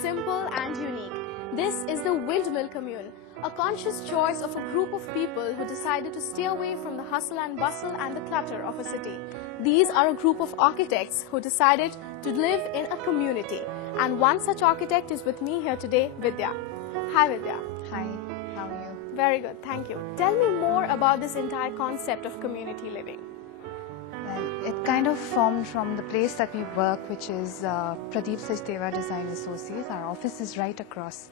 simple and unique. This is the Windmill Commune, a conscious choice of a group of people who decided to stay away from the hustle and bustle and the clutter of a city. These are a group of architects who decided to live in a community. And one such architect is with me here today, Vidya. Hi Vidya. Hi, how are you? Very good, thank you. Tell me more about this entire concept of community living. Well, it kind of formed from the place that we work, which is Pradeep Sachdeva Design Associates. Our office is right across.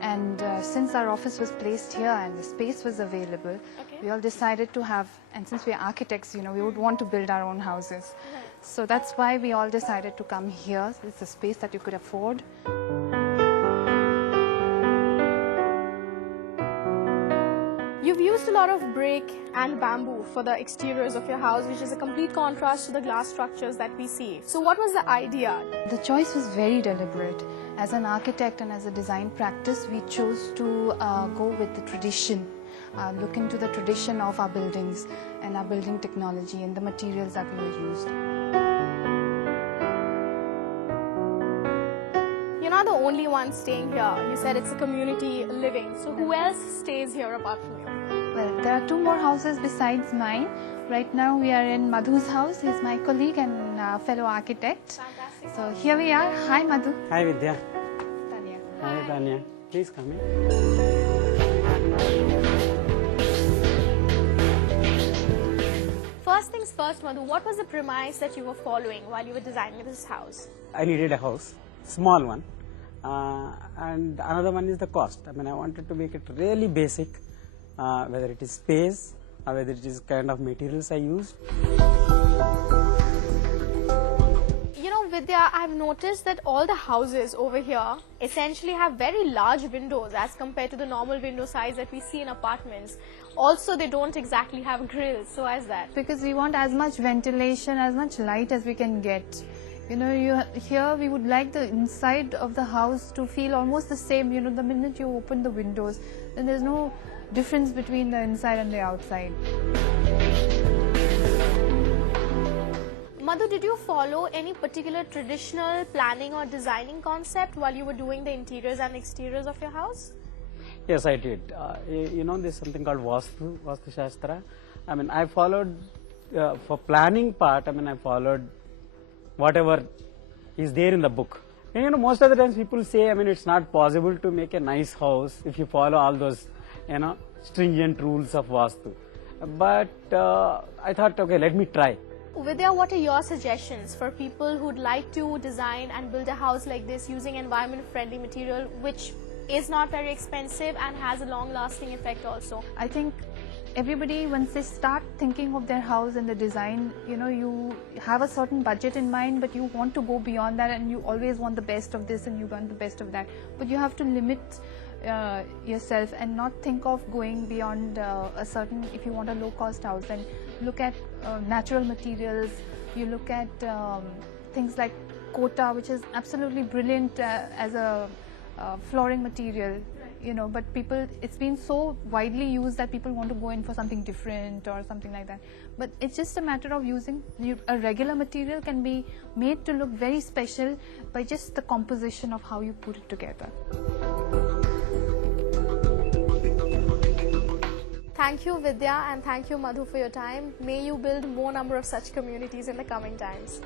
And since our office was placed here and the space was available, we all decided to have, and since we are architects, we would want to build our own houses. So that's why we all decided to come here. It's a space that you could afford. You've used a lot of brick and bamboo for the exteriors of your house, which is a complete contrast to the glass structures that we see. So what was the idea? The choice was very deliberate. As an architect and as a design practice, we chose to go with the tradition, look into the tradition of our buildings and our building technology and the materials that we were used. You're not the only one staying here. You said it's a community living. So who else stays here apart from you? Well, there are two more houses besides mine. Right now we are in Madhu's house. He's my colleague and fellow architect. Fantastic. So here we are. Hi Madhu. Hi Vidya. Tanya. Hi Tanya. Please come in. First things first, Madhu, what was the premise that you were following while you were designing this house? I needed a house, small one, and another one is the cost. I mean, I wanted to make it really basic, whether it is space or whether it is kind of materials I used. You know, Vidya, I've noticed that all the houses over here essentially have very large windows as compared to the normal window size that we see in apartments. Also, they don't exactly have grills. So why is that? Because we want as much ventilation, as much light as we can get. Here we would like the inside of the house to feel almost the same. The minute you open the windows, then there's no difference between the inside and the outside. Madhu, did you follow any particular traditional planning or designing concept while you were doing the interiors and exteriors of your house? Yes, I did. There's something called Vastu Shastra. I mean, I followed, for planning part, I followed whatever is there in the book. And, most of the times people say, it's not possible to make a nice house if you follow all those, stringent rules of Vastu. But I thought, okay, let me try. Vidya, what are your suggestions for people who'd like to design and build a house like this using environment-friendly material, which is not very expensive and has a long-lasting effect also? I think everybody, once they start thinking of their house and the design, you have a certain budget in mind, but you want to go beyond that and you always want the best of this and you want the best of that. But you have to limit yourself and not think of going beyond a certain, if you want a low-cost house, then look at natural materials. You look at things like Kota, which is absolutely brilliant as a flooring material, but it's been so widely used that people want to go in for something different or something like that. But it's just a matter of using a regular material can be made to look very special by just the composition of how you put it together. Thank you, Vidya, and thank you, Madhu, for your time. May you build more number of such communities in the coming times.